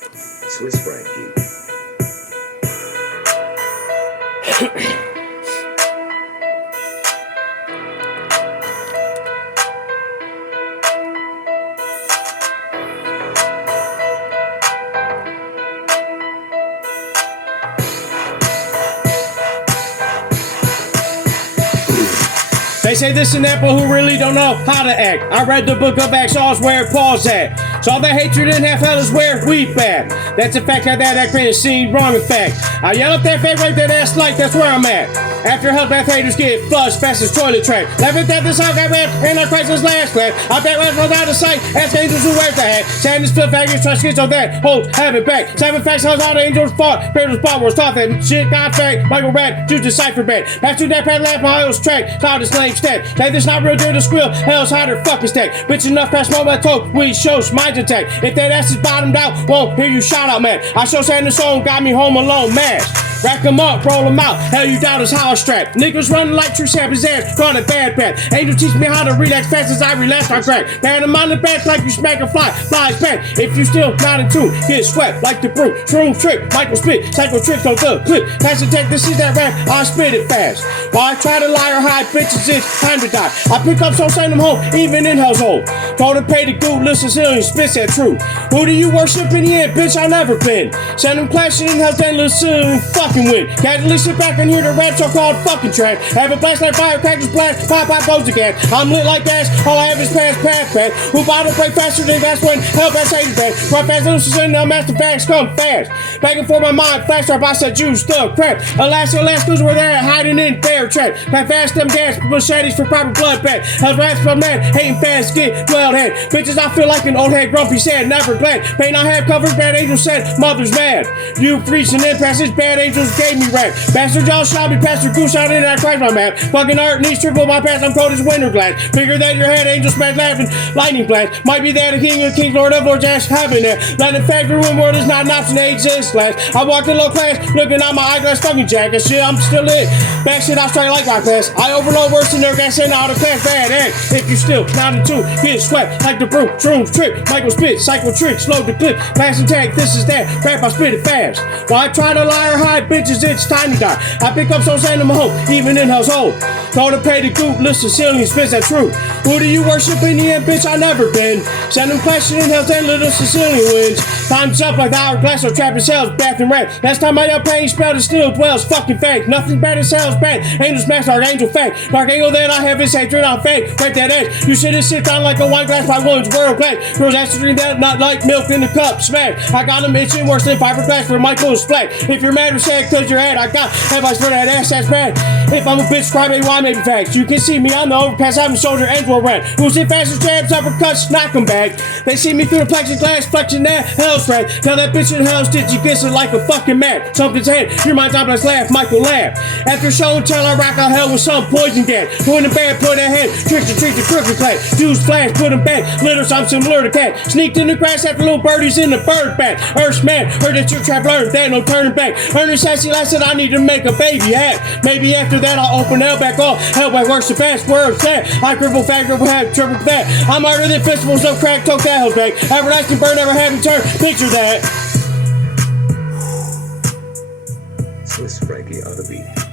Swiss Frankie. They say this and that, but who really don't know how to act. I read the book of Acts, all's where Paul's at. So all the hatred and half hell is where we bad. That's a fact, that created seemed wrong in fact. I yell at that fake, rape that ass like that's where I'm at. After hell bath haters get flushed fast as toilet track. Laughing at this how got rap and I Christ's last class. I bet rap without a sight. Ask angels who wear the hat. Sadness, flip faggots, try skits on that. Hold, have it back. 7 facts, how all the angels fought. Paradise spot was taught that shit got fact. Michael Rat, Juice decipher bad. Pass through that pad lap, Ohio's track. Cloud is lame stat. Say this not real, dare to squeal. Hell's hotter, fucking stack. Bitch enough past moment talk. We show minds attack. If that ass is bottomed out, won't hear you shout out, man. I show saying the song got me home alone, mash. Rack 'em up, roll 'em out. Hell, you doubt is how I strap. Niggas running like true sap his ass, gone a bad path. Angel teach me how to relax fast as I relax my crack. Bad them on the back like you smack a fly, flies back. If you still not in tune, get swept like the broom. Shroom trick, Michael spit, psycho tricks on the clip. Pass the tech, this is that rap, I spit it fast. While I try to lie or hide, bitches, it's time to die. I pick up, so send them home, even in hell's hole. Told to pay the good, listen, Sicilian spits that truth. Who do you worship in the end, bitch? I never been. Send them clashing in hell's then Sicilian fucking win. Casually sit back and hear the rap so-called fucking track. Have a blast like firecrackers blast, pop goes again. I'm lit like gas, all I have is pass. Who bottle break faster than gas when hell that's haters bad. Run fast, listen, now master facts come fast. Back and forth my mind, flash trap, I said you stuck crap. Alas, cause we're there hiding in bear trap. Pack fast them gas, machetes for proper blood back. Hell's rats from mad, hating fast, get well head. Bitches, I feel like an old head grumpy said, never glad. Pain I have covered, bad angels said, mother's mad. You preaching in passage, bad angels gave me rap. Bastard y'all shot me, Pastor Goose out in that crash my map. Fucking art knees triple my past, I'm cold as winter glass. Bigger than your head, angel smash laughing, lightning blast. Might be that a king of kings, lord of lords, ass having there. Letting factory room world is not an option, age is class. I walk in low class, looking at my eyeglass fucking jacket. Shit, I'm still in. Back shit, I strike like my class. I overload worse than their gas and out of class bad act. If you still not in tune, get swept like the broom, shrooms trick. Michael spit, psycho trick, slow the clip, pass and tag, this is that. Rap, I spit it fast. While I try to lie or hide, bitches, it's time to die. I pick up so send them home, even in household. Told to pay the goop, listen, Sicilian spits that truth. Who do you worship in the end, bitch? I never been. Send them clashing in hell's then little Sicilian wins. Time's up like the hourglass or trapping cells, bath and rat. Last time I yelled pain spelled it still dwells, fucking fake. Nothing bad as hell's bad. Angels smash archangel fake. Dark angel that I have is hatred on fake. Break that edge. You shouldn't sit down like a wine glass by one's world clay. Girls ask to drink that, not like milk in the cup. Smack. I got them itching worse than fiberglass for Michael's splat. If you're mad or sad cause you're head, I got advice for that ass, that's bad. If I'm a bitch, cry baby, why maybe facts. You can see me on the overpass, having shoulder ends will rent. Who's it fast as jabs, uppercuts, knock 'em back. They see me through the plexiglass, flexing that hell's rat. Tell that bitch in hell's ditch, you gets it like a fucking mat. Something's head, your mind's on let's laugh, Michael laugh. After show and tell, I rock out hell with some poison gas. Put in bed, put ahead, trick to treat the crooked clad. Juice flash, put him back, litter some similar to cat. Sneaked in the grass after little birdies in the bird bat. Earth's man, heard that your trap learned, that no turning back. Earning sassy last said I need to make a baby hat. Maybe after that I'll open hell back off. Hell back works the fast words that. I cripple factor will have triple that. I'm harder than festivals, no crack, toke that hell's back. Everlasting burn, never having turn. Picture that. Swiss Frankie on the beat.